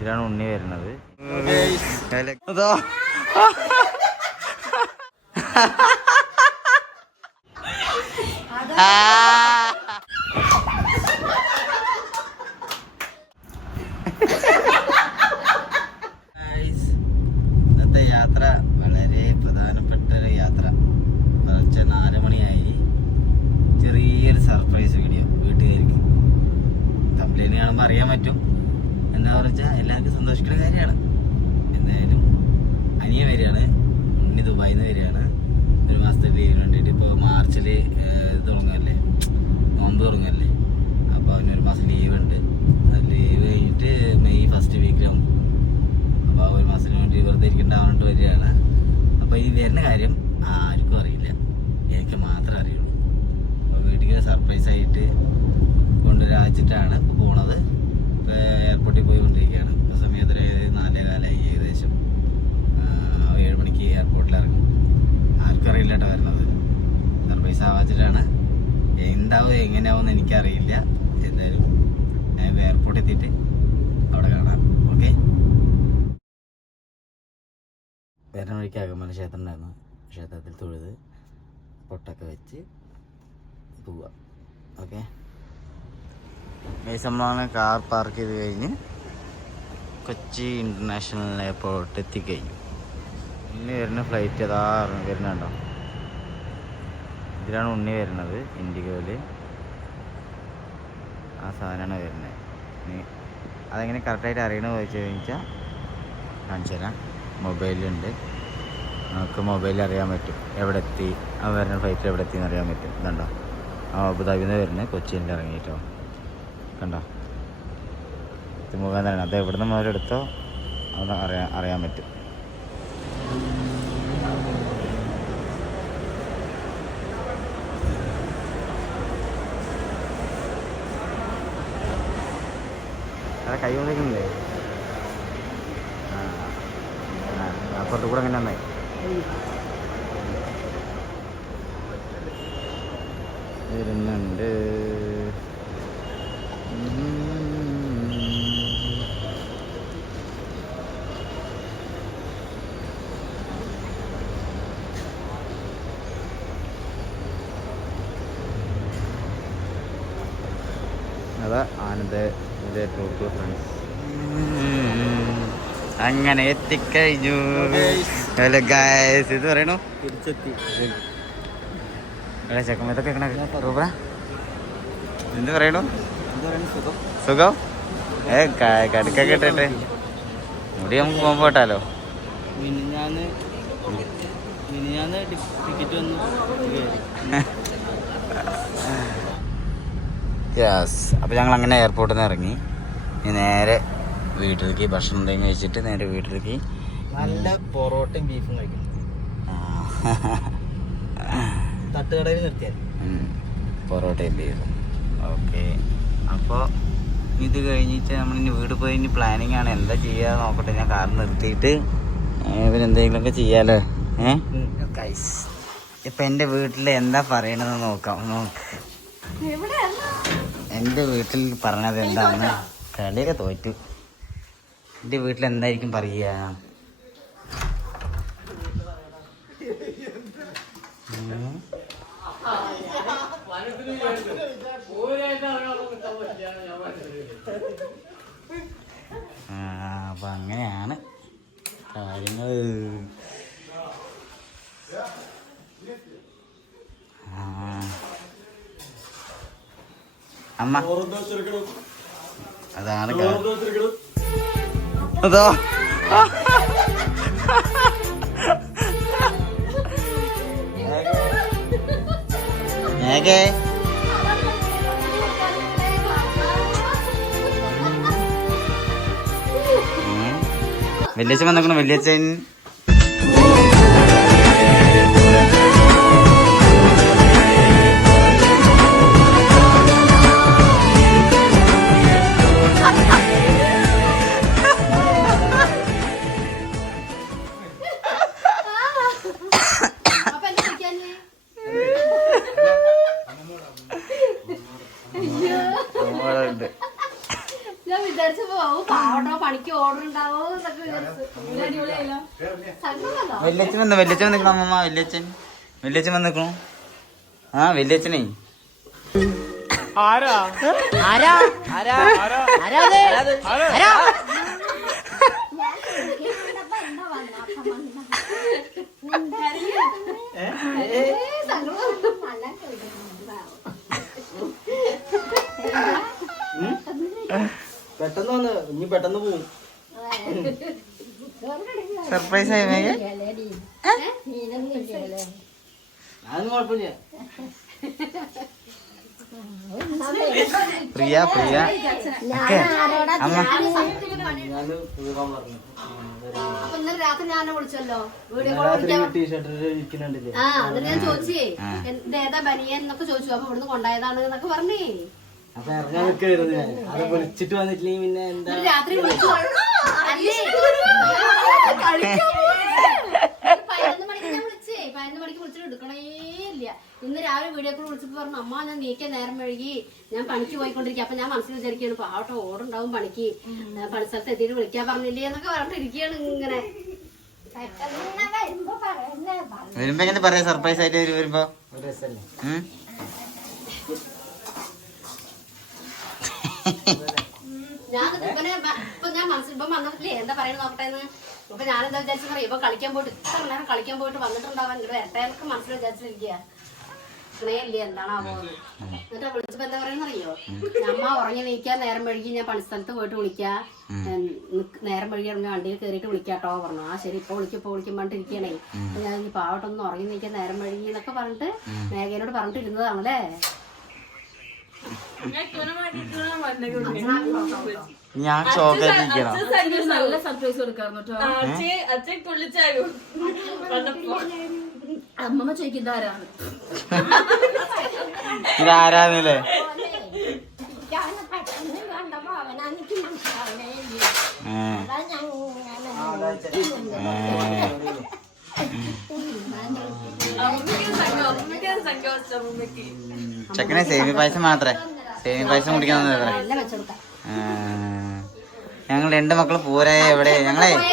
ഇതിലാണ് ഉണ്ണി വരുന്നത്. ഇന്നത്തെ യാത്ര വളരെ പ്രധാനപ്പെട്ട ഒരു യാത്ര. പുലർച്ച 4 മണിയായി. ചെറിയൊരു സർപ്രൈസ് വീഡിയോ വീട്ടുകാർക്ക്. കംപ്ലൈന്റ് കാണുമ്പോൾ അറിയാൻ പറ്റും. എന്താ പറഞ്ഞാൽ എല്ലാവർക്കും സന്തോഷിക്കുന്ന കാര്യമാണ്. എന്തായാലും അനിയ വരികയാണ്, ഉണ്ണി ദുബായിൽ നിന്ന് വരികയാണ്. 1 മാസത്തെ ലീവിന് വേണ്ടിയിട്ട്. ഇപ്പോൾ മാർച്ചിൽ തുടങ്ങുമല്ലേ, നോമ്പ് തുടങ്ങുമല്ലേ. അപ്പോൾ അവന് 1 മാസം ലീവുണ്ട്. അത് ലീവ് കഴിഞ്ഞിട്ട് മെയ് ഫസ്റ്റ് വീക്കിലാവും. അപ്പോൾ 1 മാസത്തിന് വേണ്ടി വെറുതെ ഇരിക്കേണ്ടാവാനിട്ട് വരികയാണ്. അപ്പോൾ ഈ വരുന്ന കാര്യം ആർക്കും അറിയില്ല, എനിക്ക് മാത്രമേ അറിയുള്ളൂ. അപ്പോൾ വീട്ടിൽ സർപ്രൈസ് ആയിട്ട് കൊണ്ടുവരാച്ചിട്ടാണ് ഇപ്പോൾ പോണത്. ഇപ്പോൾ എയർപോർട്ടിൽ പോയി കൊണ്ടിരിക്കുകയാണ്. ഇപ്പോൾ സമയത്ത് 4:15 ഏകദേശം. 7 മണിക്ക് എയർപോർട്ടിൽ ഇറങ്ങും. ആർക്കും അറിയില്ല കേട്ടോ വരുന്നത്. സർപ്രൈസ് ആവാച്ചിട്ടാണ്. എന്താവും എങ്ങനെയാവും എന്ന് എനിക്കറിയില്ല. എന്തായാലും ഞാൻ എയർപോർട്ടിൽ എത്തിയിട്ട് അവിടെ കാണാം. ഓക്കെ. വരുന്ന വഴിക്ക് അകമല ക്ഷേത്രം ഉണ്ടായിരുന്നു. ക്ഷേത്രത്തിൽ തൊഴുത് പൊട്ടൊക്കെ വെച്ച് പോവാം. ഓക്കെ. നമ്മളാണ് കാർ പാർക്ക് ചെയ്ത് കഴിഞ്ഞ് കൊച്ചി ഇൻ്റർനാഷണൽ എയർപോർട്ട് എത്തിക്കഴിഞ്ഞു. ഇനി വരുന്ന ഫ്ലൈറ്റ് അതാ വരുന്നുണ്ടോ. ഇതിലാണ് ഉണ്ണി വരുന്നത്. ഇൻഡിഗോയിൽ ആ സാധനമാണ് വരുന്നത്. അതെങ്ങനെ കറക്റ്റായിട്ട് അറിയണമെന്ന് ചോദിച്ചു കഴിഞ്ഞാൽ കാണിച്ചു തരാം. മൊബൈലുണ്ട്, നമുക്ക് മൊബൈലിൽ അറിയാൻ പറ്റും എവിടെ എത്തി. ആ വരുന്ന ഫ്ലൈറ്റിൽ എവിടെ എത്തി എന്ന് അറിയാൻ പറ്റും. ഇതുണ്ടോ, അബുദാബിയിൽ നിന്ന് വരുന്നത് കൊച്ചിയിൽ ഇറങ്ങിയിട്ടോ. കണ്ടോ, ഇത് മുഖം തന്നെ. അത് എവിടെ നിന്ന് മുതലെടുത്തോ അത് അറിയാൻ പറ്റും. അതെ, കൈ കൊണ്ടിരിക്കുന്നില്ലേ? അപ്പുറത്ത് കൂടെ എങ്ങനെ നന്നായി വരുന്നുണ്ട്. അതാ ആനന്ദ് ഫ്രണ്ട്സ് അങ്ങനെ എത്തിക്കഴിഞ്ഞു. ഹലോ ഗായ്സ്, ഇത് പറയണു തിരിച്ചെത്തി. ചെക്കമ്മത്തൊക്കെ റൂബ എന്ത് പറയണു? സുഖം. കടുക്കൊക്കെ ഇട്ടിട്ട് മുടി നമുക്ക് പോകുമ്പോ കേട്ടാലോ. ടിക്കറ്റ് വന്നു. യെസ്. അപ്പോൾ ഞങ്ങൾ അങ്ങനെ എയർപോർട്ടിൽ നിന്ന് ഇറങ്ങി. നേരെ വീട്ടിലേക്ക് ഭക്ഷണം എന്തെങ്കിലും കഴിച്ചിട്ട് നേരെ വീട്ടിലേക്ക്. നല്ല പൊറോട്ടയും ബീഫും കഴിക്കണം. തട്ടുകടയിൽ നിർത്തിയാൽ പൊറോട്ടയും ബീഫും. ഓക്കെ. അപ്പോൾ ഇത് കഴിഞ്ഞിട്ട് നമ്മളിനി വീട് പോയി ഇനി പ്ലാനിങ് ആണ്. എന്താ ചെയ്യാ നോക്കട്ടെ. ഞാൻ കാർ നിർത്തിയിട്ട് പിന്നെ എന്തെങ്കിലുമൊക്കെ ചെയ്യാലോ. ഇപ്പം എൻ്റെ വീട്ടിൽ എന്താ പറയണതെന്ന് നോക്കാം. എൻ്റെ വീട്ടിൽ പറഞ്ഞത് എന്താന്ന് കളിയൊക്കെ തോറ്റു. എൻ്റെ വീട്ടിൽ എന്തായിരിക്കും പറയുക? അപ്പം അങ്ങനെയാണ് കാര്യങ്ങൾ. അമ്മ അതാണ് അതോ വലിയച്ഛൻ വന്നേക്കണു. വലിയച്ഛൻ പണിക്ക് ഓർഡർ വല്യച്ഛൻ വന്നിക്കണം അമ്മമ്മ. വല്യച്ഛൻ വന്നിക്കണു. ആ വല്യച്ഛനേ ആരാ ആരാ ആരാ ആരാ ആരാ പെട്ടെന്ന് വന്ന് ഇനി പെട്ടെന്ന് പോവും. സർപ്രൈസ് ആയി മേഘ. ഞാനൊന്നും കുഴപ്പമില്ല. പ്രിയ പ്രിയ അമ്മ ഞാന് പോകാൻ പറഞ്ഞു. രാത്രി ഞാൻ വിളിച്ചല്ലോ ടീഷർട്ട് ഇരിക്കുന്നുണ്ടല്ലേ. ആ എന്നിട്ട് ഞാൻ ചോദിച്ചേ ഏതാ ബനിയൻ എന്നൊക്കെ ചോദിച്ചു. അപ്പൊ ഇവിടുന്ന് കൊണ്ടായതാണ് എന്നൊക്കെ പറഞ്ഞേ. അപ്പൊ ഇറങ്ങാൻ നിൽക്കായിരുന്നു ഞാൻ. അത് വിളിച്ചിട്ട് വന്നിട്ടില്ലെങ്കിൽ പിന്നെ എന്താ രാത്രി വിളിച്ചു. 11 മണിക്ക് ഞാൻ വിളിച്ചേ. 11 മണിക്ക് വിളിച്ചിട്ട് എടുക്കണേ ഇല്ല. ഇന്ന് രാവിലെ വീഡിയോ കോൾ വിളിച്ചപ്പോ പറഞ്ഞു അമ്മ ഞാൻ നീക്കാൻ നേരം വഴുകി, ഞാൻ പണിക്ക് പോയിക്കൊണ്ടിരിക്കുക. അപ്പൊ ഞാൻ മനസ്സിൽ വിചാരിക്കുകയാണ് പാവട്ടെ ഓടുണ്ടാവും പണിക്ക്, പണിസ്ഥലത്ത് എത്തിയിട്ട് വിളിക്കാൻ പറഞ്ഞില്ലേ എന്നൊക്കെ പറഞ്ഞിട്ടിരിക്കുകയാണ്. ഇങ്ങനെ വരുമ്പോ എങ്ങനെ പറയാ സർപ്രൈസ് ആയിട്ട് വരുമ്പോ ഞാൻ ഇവനെ ഇപ്പൊ ഞാൻ മനസ്സിൽ ഇപ്പം വന്നിട്ടില്ലേ എന്താ പറയുന്നത് നോക്കട്ടെന്ന്. ഇപ്പൊ ഞാനെന്താ വിചാരിച്ചു പറയാം ഇപ്പൊ കളിക്കാൻ പോയിട്ട് ഇത്ര നേരം കളിക്കാൻ പോയിട്ട് വന്നിട്ടുണ്ടാവാൻ ഇങ്ങോട്ട് വരട്ടെ എന്നൊക്കെ മനസ്സിൽ വിചാരിച്ചിരിക്കുക. ഇല്ലേ എന്താണാവോ. എന്നിട്ട് വിളിച്ചപ്പോ എന്താ പറയുന്നറിയോ, അമ്മ ഉറങ്ങി നീക്കാൻ നേരം വഴുകി, ഞാൻ പണിസ്ഥലത്ത് പോയിട്ട് വിളിക്കാം, നേരം വഴുകി ഇറങ്ങി വണ്ടിയിൽ കയറിയിട്ട് വിളിക്കാട്ടോ പറഞ്ഞു. ആ ശരി ഇപ്പൊ വിളിക്കും പറഞ്ഞിട്ടിരിക്കണേ. അപ്പൊ ഞാൻ ഈ പാവട്ടൊന്നും ഉറങ്ങി നീക്കാൻ നേരം വഴുകി എന്നൊക്കെ പറഞ്ഞിട്ട് മേഘനോട് പറഞ്ഞിട്ടിരുന്നതാണല്ലേ. ഞാൻ ചോദിക്കണം നല്ല സർപ്രൈസ് കൊടുക്കാറുണ്ട്. അമ്മമ്മ ചോദിക്കുന്നത് ആരാണ് ഇതാരാന്നല്ലേ. ചെക്കനെ സേമി പായസം മാത്രേ, സേമി പായസം കുടിക്കാന്ന് പറയാം. ഞങ്ങൾ 2 മക്കള് പൂരായ എവിടെ ഞങ്ങളെത്തും.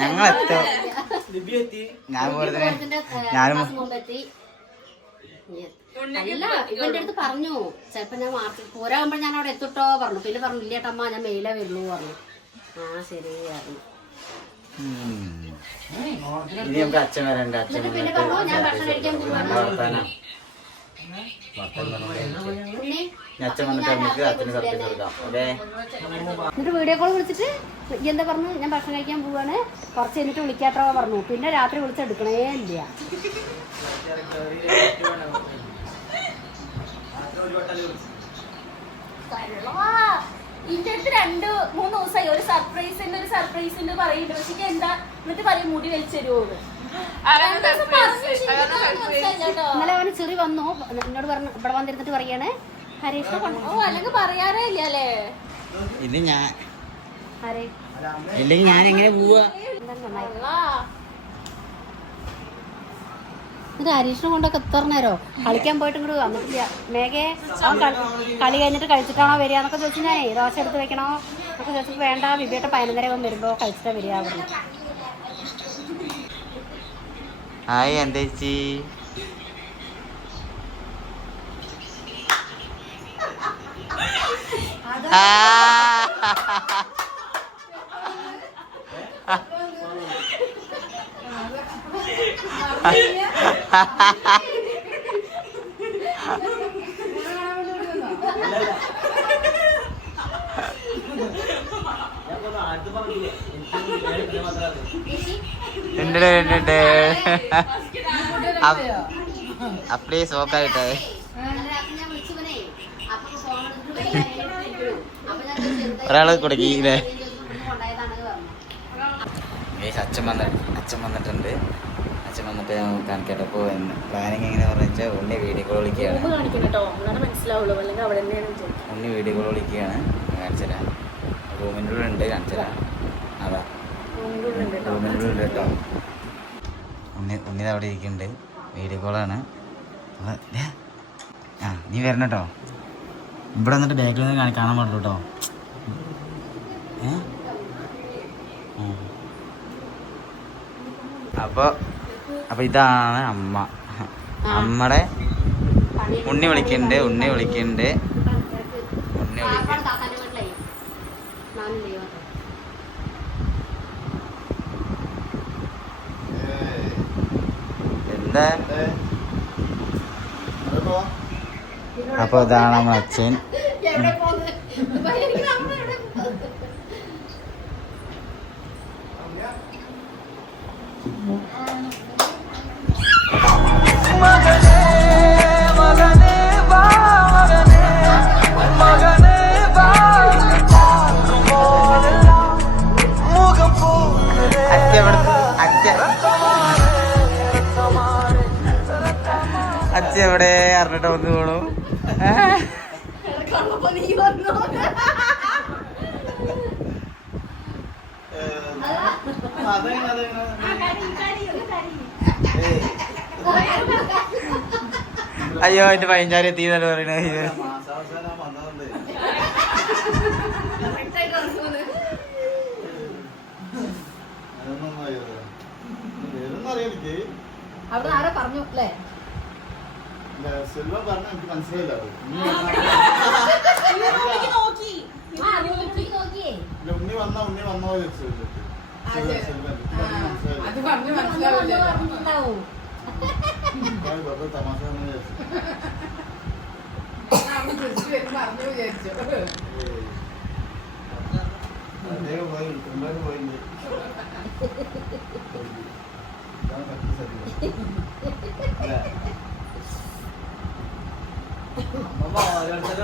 ഞാൻ ഞാനും അല്ല ഇവന്റെ അടുത്ത് പറഞ്ഞു ചിലപ്പോ ഞാൻ പോരാകുമ്പോ ഞാൻ അവിടെ എത്തിട്ടോ പറഞ്ഞു. പിന്നെ പറഞ്ഞു ഇല്ലേട്ടമ്മ ഞാൻ മെയിലേ വരുള്ളൂ പറഞ്ഞു. ആ ശരി പറഞ്ഞു. ഇനി നമുക്ക് അച്ഛൻ വരണ്ട. അച്ഛൻ പിന്നെ പറഞ്ഞു ഞാൻ ഭക്ഷണം കഴിക്കാൻ പോവാണ്. അച്ഛൻ വന്നിട്ട് നമുക്ക് അച്ഛന് സർപ്രൈസ് കൊടുക്കാം. ഓക്കെ എന്നിട്ട് വീഡിയോ കോൾ വിളിച്ചിട്ട് എന്താ പറഞ്ഞു ഞാൻ ഭക്ഷണം കഴിക്കാൻ പോവാണ്, കുറച്ച് കഴിഞ്ഞിട്ട് വിളിക്കാട്ടോ പറഞ്ഞു. പിന്നെ രാത്രി വിളിച്ചെടുക്കണേ ഇല്ല. ഇന്റെ അടുത്ത് 2-3 ദിവസമായി ഒരു സർപ്രൈസിന്റെ പറയുന്നുണ്ട്. പക്ഷെ എന്താ എന്നിട്ട് പറയും മുടി വലിച്ചു തരുമോ. ഇന്നലെ അവന് ചെറിയ വന്നു എന്നോട് പറഞ്ഞു ഇവിടെ വന്നിരുന്നിട്ട് പറയാണ് ഹരീഷ് അല്ലെങ്കിൽ പറയാറേ ഇല്ല അല്ലേ. ഇത് ഞാൻ ഇല്ലെങ്കിൽ ഞാൻ എങ്ങനെ പോവാ. ഇത് ഹരീഷിനെ കൊണ്ടൊക്കെ എത്ര നേരോ കളിക്കാൻ പോയിട്ട് ഇങ്ങോട്ട് വന്നിട്ടില്ല. മേഘയെ അവൻ കളി കഴിഞ്ഞിട്ട് കഴിച്ചിട്ടാണോ വരിക എന്നൊക്കെ ചോദിച്ചു. ഞാനേ ദോശ എടുത്ത് വെക്കണോ എന്നൊക്കെ ചോദിച്ചപ്പോൾ വേണ്ട വിവേട്ട 11:30 ആകുമ്പോൾ വരുമ്പോൾ കഴിച്ചിട്ടാ വരിക പറഞ്ഞു. ഹായ് എന്തേച്ചി. அப்படியே சோக்காயிட்டே. ഒരാള് കൊടുക്കില്ലേ. അച്ഛൻ വന്നിട്ടുണ്ട്. അച്ഛൻ വന്നിട്ട് കാണിക്കട്ടെ. അപ്പോൾ പ്ലാനിങ് എങ്ങനെ പറഞ്ഞാൽ ഉണ്ണി വീഡിയോ കോൾ വിളിക്കുകയാണ്. ഉണ്ണി വീഡിയോ കോൾ വിളിക്കുകയാണ്. കാണിച്ചുതരാം. റൂമിൻ്റെ ഉള്ളിൽ ഉണ്ട്. കാണിച്ചുതരാം. അതാ റൂമിൻ്റെ ഉള്ളിൽ ഉണ്ട് കേട്ടോ. ഉണ്ണി അവിടെ ഇരിക്കുന്നുണ്ട്. വീഡിയോ കോളാണ്. അപ്പോൾ ആ നീ വരണം കേട്ടോ. ഇവിടെ വന്നിട്ട് ബാക്കിൽ നിന്ന് കാണാൻ പാടുള്ളൂ കേട്ടോ. അപ്പൊ ഇതാണ് അമ്മ. അമ്മടെ ഉണ്ണി വിളിക്കുന്നുണ്ട്. എന്താ? അപ്പൊ ഇതാണ് നമ്മുടെ അച്ഛൻ. അച്ഛ എവിടെ അറിഞ്ഞിട്ട് വന്ന് പോണു? അയ്യോ എന്റെ 15 എത്തിയെന്നല്ല പറയണേ. അവിടെ ആരാ പറഞ്ഞു അല്ലേ? സെൽവ പറഞ്ഞ എനിക്ക് മനസ്സിലായില്ല. ഉണ്ണി വന്നോ ചോദിച്ചു. തമാശ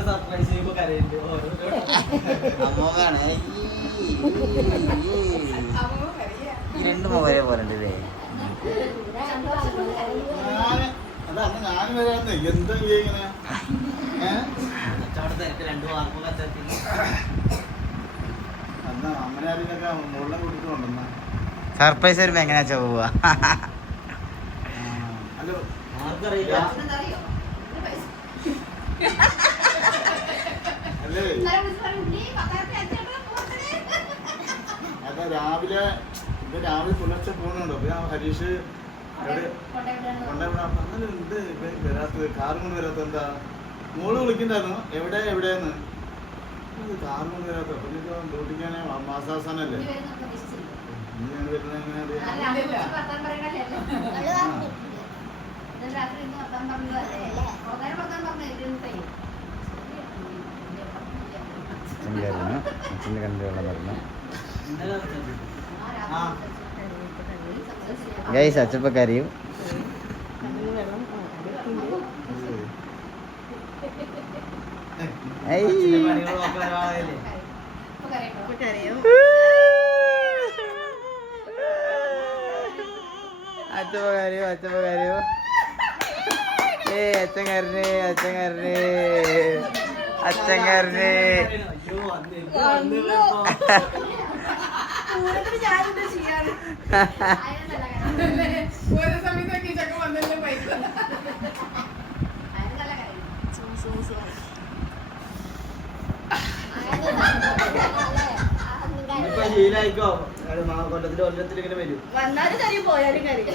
സർപ്രൈസ് ചെയ്യുമ്പോ കരയുണ്ട്. അമ്മയാണ് ഈ 2 മൊബൈലെ പോലുണ്ട് ഇതേ. ഞാൻ വരാന്ന് എന്താ ഇങ്ങനെ കച്ചവടത്തെ 2 മാർക്കും കച്ചവടത്തിന് എന്നാ അമ്മനെ അതിനൊക്കെ മുകളിലെ കൂട്ടിട്ട് കൊണ്ടുവന്ന സർപ്രൈസ് വരുമ്പോ എങ്ങനെയാ പോവാ? ഹലോ ആർക്കറിയില്ല. അല്ലേ അതാ രാവിലെ പുലർച്ചെ പോകുന്നുണ്ടോ? അപ്പൊ ഞാൻ ഹരീഷ് ഉണ്ട് വരാത്തത്, കാറും കൊണ്ട് വരാത്തത് എന്താ? മോള് വിളിക്കണ്ടായിരുന്നു എവിടെയെന്ന്. കാറും കൊണ്ട് വരാത്ത അപ്പൊ ഡ്യൂട്ടിക്കാനെ മാസാവസാനല്ലേ ഞാൻ വരുന്നത് എങ്ങനെയാ? അച്ഛൻ്റെ കണ്ടുള്ള പറഞ്ഞു. ഗൈസ് അച്ഛപ്പ കരയും. അച്ഛപ്പ കരയോ? അച്ഛൻ കരഞ്ഞേ. ശീലായിക്കോ. കൊല്ലത്തിൽ ഇങ്ങനെ വരും. വന്നാലും കാര്യം പോയാലും കാര്യം.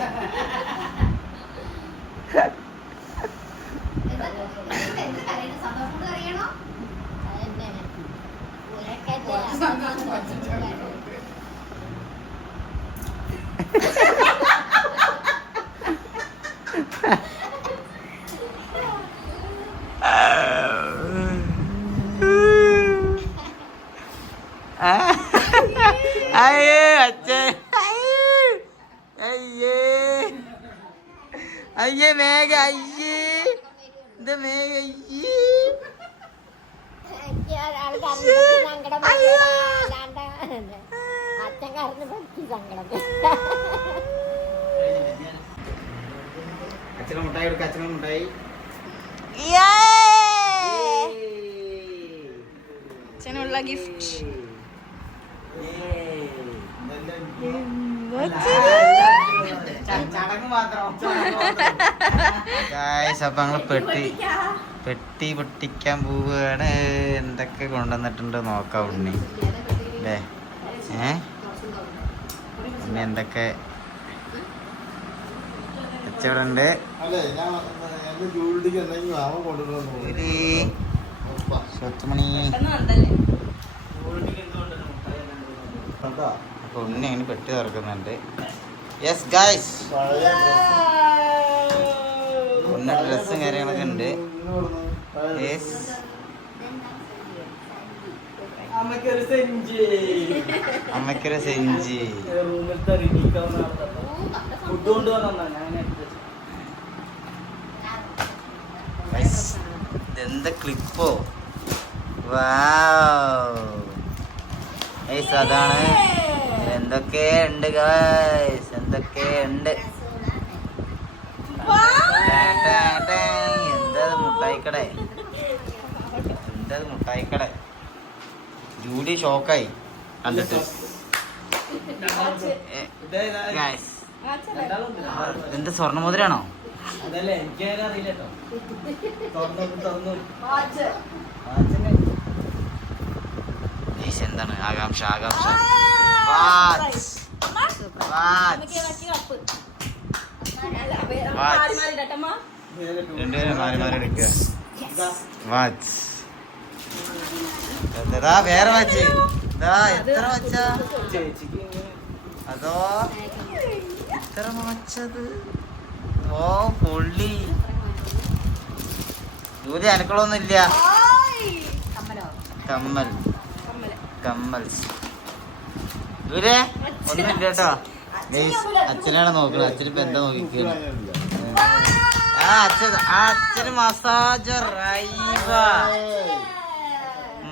അയ്യേ അച്ഛൻ അയ്യേ മേഘ അയ്യേ ഇത് മേഘ അയ്യേ അച്ഛനെ മുട്ടായി കൊടുക്ക. അച്ഛനെ മുട്ടായി. അച്ഛനുള്ള ഗിഫ്റ്റ്. അപ്പൊ ഞങ്ങള് പെട്ടി പൊട്ടിക്കാൻ പോവുകയാണ്. എന്തൊക്കെ കൊണ്ടുവന്നിട്ടുണ്ട് നോക്കാം ഉണ്ണി അല്ലേ? ഉണ്ണി എന്തൊക്കെ ഇവിടെ ഉണ്ട്. അല്ലേ ഞാൻ എന്റെ ജൂലിക്ക് എന്തെങ്കിലും അവൻ കൊണ്ടുവരുന്നു സ്വത്തുമണി കണ്ടാ ഉണ്ണി അങ്ങനെ പെട്ടി തുറക്കുന്നുണ്ട്. യെസ് ഗൈസ്, ഉണ്ണ ഡ്രസ്സും കാര്യങ്ങളൊക്കെ ഉണ്ട്. യെസ്, അമ്മക്കൊരു സെഞ്ചി അമ്മയ്ക്കൊരു സെഞ്ചി. ഫുഡ് കൊണ്ടുവന്നാ ഞാൻ Guys, ഇതെന്താ ക്ലിപ്പോ? വാവ് ഗൈസ്, അതാണ് എന്തൊക്കെ ഉണ്ട് ഗൈസ്, എന്തൊക്കെ ഉണ്ട്. എന്താ മുട്ടായിക്കട, എന്താ മുട്ടായിക്കട. ജൂലി ഷോക്കായി കണ്ടിട്ട്. ഗൈസ്, എന്താ സ്വർണ്ണമുദ്രയാണോ? അതല്ലേ എനിക്ക് അറിയില്ല കേട്ടോ. തുറന്നു ഗൈസ്, എന്താണ് ആകാംക്ഷ, ആകാംക്ഷ. വാച്ച്, വാച്ച്, രണ്ടുപേരും മാറി മാറി എടുക്കുക. വാച്ച്, എന്താ വേറെ വാച്ച്? ഇതാ എത്ര വാച്ചാ? ചേച്ചിക്ക് അതോ എത്ര വാച്ചത്? ഓ പൊള്ളി. ജൂലി അനക്കളൊന്നും ഇല്ല. കമ്മൽ, കമ്മൽ. ജൂലേ ഒന്നും ഇല്ല കേട്ടോ. അച്ഛനാണ് നോക്കണത്. അച്ഛനിപ്പോ എന്താ നോക്കിക്കണ്? അച്ഛന് മസാജ് റൈവ,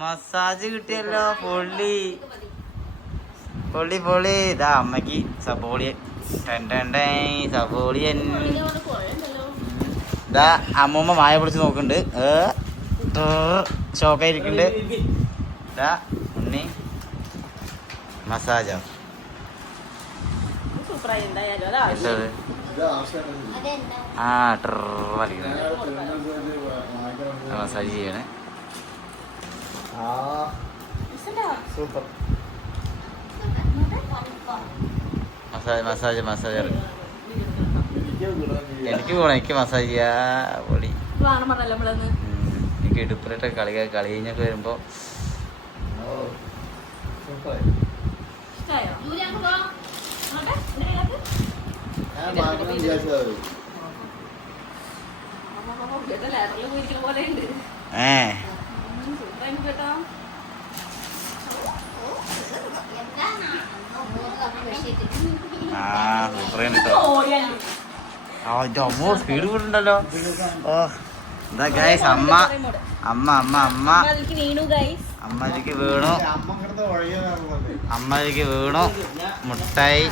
മസാജ് കിട്ടിയല്ലോ. പൊള്ളി പൊള്ളി പൊള്ളി. ഇതാ അമ്മക്ക് സബോളിയൻ, സബോളിയൻ. ഇതാ അമ്മൂമ്മ മായ പിടിച്ച് നോക്കുന്നുണ്ട്, ഷോക്കായിരിക്കുന്നുണ്ട്. ഇതാ ഉണ്ണി മസാജോ. എന്തത്? ആ വലിക്കുന്നത് മസാജ് ചെയ്യണേ. Super massage massage massage. എനിക്ക് പോകണം, എനിക്ക് മസാജ് ചെയ്യാ പൊടി. എനിക്ക് ഇടുപ്പിലിട്ട് കളി കഴിഞ്ഞൊക്കെ വരുമ്പോ ഞാൻ വാങ്ങണം വിചാരിച്ചത്. അമ്മോ സ്പീഡ് കൂടുണ്ടല്ലോ. ഓ എന്താ ഗൈസ്, അമ്മ അമ്മ അമ്മ അമ്മ അമ്മക്ക് വീണു, അമ്മ ഇങ്ങനത്തെ വഴിയാണ്. അമ്മക്ക് വീണു. മുട്ടായി,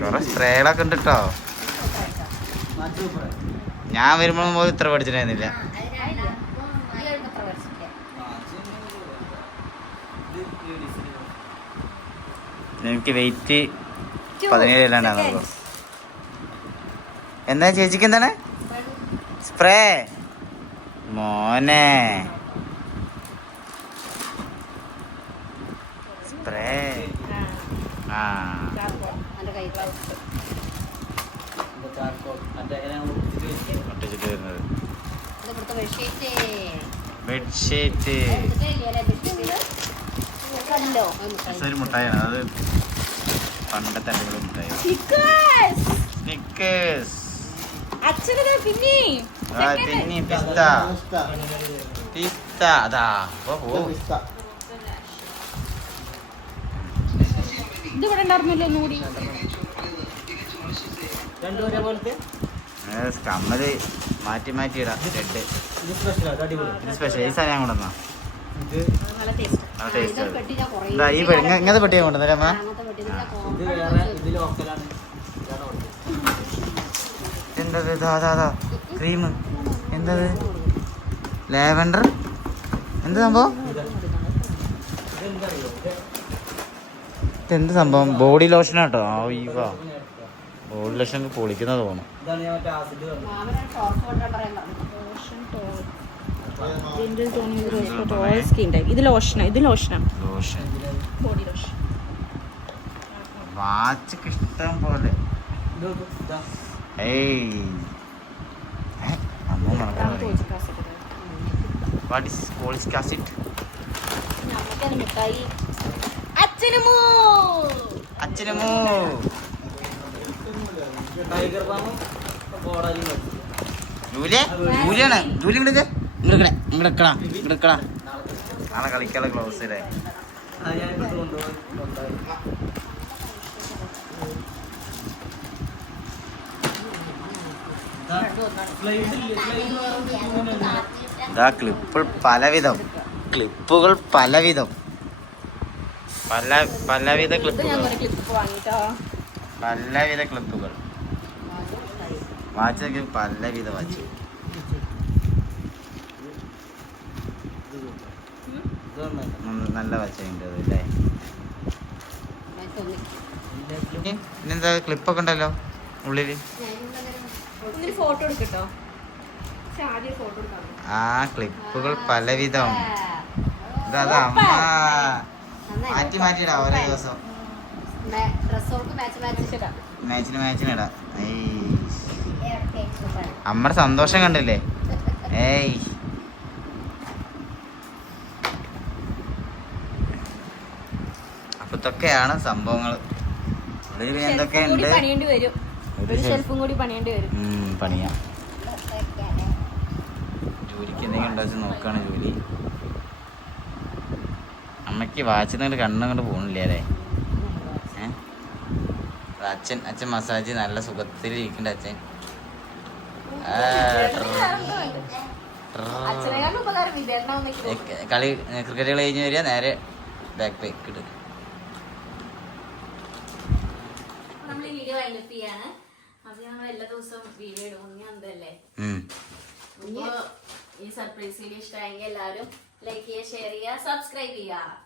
കുറെ സ്പ്രേകളൊക്കെ ഉണ്ട് കേട്ടോ. ഞാൻ വരുമ്പോഴും പോലും ഇത്ര പഠിച്ചിട്ടായിരുന്നില്ല. എനിക്ക് വെയിറ്റ് 17 അല്ലാണ്ടാകുള്ളൂ. എന്താ ചേച്ചിക്ക് എന്താണ് സ്പ്രേ? മോനെ സ്പ്രേ. ആ ഒട്ടിച്ചിട്ട് വരുന്നത് ബെഡ്ഷീറ്റ്. ഒരു മുട്ടായാണ് അത്, പണ്ടത്തെ അടിപൊളി മുട്ടായി. സ്നിക്കേഴ്സ്. പിന്നെ പിസ്ത, പിസ്ത. അതാ ഇതിവിടെ ഉണ്ടായിരുന്നല്ലോ ഒന്നുകൂടി. രണ്ടുപേരെ പോലത്തെ കമ്മല് മാറ്റി മാറ്റി ഇടാം. റെഡ് ഇത് സ്പെഷ്യലാണ്, അടിപൊളി. ഇത് സ്പെഷ്യൽ. ഈ സാധനം ഞാൻ കൊണ്ടുവന്നാ ഇത് നല്ല ടേസ്റ്റ്. ഇതാ ഈ ഇങ്ങനത്തെ പെട്ടി ഞാൻ കൊണ്ടുവന്നല്ലേ അമ്മ? ഇത് വേറെ, ഇത് ലോക്കലാണ്. ഇതാണ് ഓർഡർ. എന്തത്? ഇതാ ക്രീം. എന്തത്? ലാവൻഡർ. എന്ത് സംഭവം? ഇതെന്തറിയോ? എന്ത് സംഭവം? ബോഡി ലോഷൻ ആട്ടോ. ബോഡി ലോഷൻ പൊളിക്കുന്നത് തോന്നും. ഇതാണ് ഞാൻ മറ്റേ ആസിഡ് പറഞ്ഞത്. ഇത് ലോഷനാ, ഇത് ലോഷനാണ്. ലോഷൻ. Body lotion. വാച്ചൊക്കെ ഇഷ്ടം പോലെ. ഇത് നോക്ക്. ഇതാ. ഏയ് അമ്മ നടക്കാൻ വാട്ട് ഈസ് കോളിക് ആസിഡ്? നമുക്കത് മിഠായി അച്ഛനുമോ അച്ഛനമ്മോ ടൈഗർ പാമ്പും കോടാലിയും മേടിച്ചു. ജൂലിയാണ് ജൂലി ഇങ്ങോട്ട് നാളെ കളിക്കാനുള്ള ഗ്ലൗസ് അല്ലേ? അത് ഞാൻ ഇങ്ങോട്ട് കൊണ്ടുപോയി. സ്ലൈഡ് ഇല്ലേ? സ്ലൈഡ് വേറെ ഇതാ ക്ലിപ്പുകൾ പലവിധം പലവിധ ക്ലിപ്പ് വാങ്ങിട്ടോ ക്ലിപ്പുകൾ വാച്ച് പലവിധ വാച്ച്. നല്ല വാച്ചുണ്ട് അല്ലേ? പിന്നെന്താ ക്ലിപ്പൊക്കെ ഉണ്ടല്ലോ ഉള്ളില്. ഒന്നൊരു ഫോട്ടോ എടുക്കട്ടോ. ആദ്യം ഫോട്ടോ എടുക്കാം. ആ ക്ലിപ്പുകൾ പലവിധം. ഇതാ അമ്മ മാറ്റിയിടാ ഓരോ ദിവസം ഡ്രസ്സുകൾക്ക് മാച്ചിന് ഇടാം. അമ്മയുടെ സന്തോഷം കണ്ടില്ലേ? ഏയ് അപ്പൊ ഇതൊക്കെയാണ് സംഭവങ്ങൾ. എന്തൊക്കെ ഉണ്ട്? പണിയേണ്ടി വരും. ഒരു ഷെൽഫും കൂടി പണിയേണ്ടി വരും. പണിയാ. ജോലിക്ക് എന്തെങ്കിലും ഉണ്ടാക്കി നോക്കാണ് ജോലി. അമ്മയ്ക്ക് വാച്ചിട്ട് കണ്ണും കൊണ്ട് പോകണില്ല അല്ലേ? അച്ഛൻ മസാജ് നല്ല സുഖത്തിൽ ഇരിക്കണ്ട അച്ഛൻ. അച്ഛനെക്കാളും ഉപകാരം ഇതായിരുന്നു. കളി ക്രിക്കറ്റ് കളി കഴിഞ്ഞ് വരിക നേരെ ബാക്ക് പേക്ക് ഇട്ട്. നമ്മൾ ഈ വീഡിയോ വൈൻഡപ്പ് ചെയ്യാണ്. അത് ഞങ്ങൾ എല്ലാ ദിവസവും വീഡിയോ ഇടും. എന്തല്ലേ ഈ സർപ്രൈസ് വീഡിയോ ഇഷ്ടമായെങ്കിൽ എല്ലാവരും ലൈക്ക് ചെയ്യുക, ഷെയർ ചെയ്യുക, സബ്സ്ക്രൈബ് ചെയ്യുക.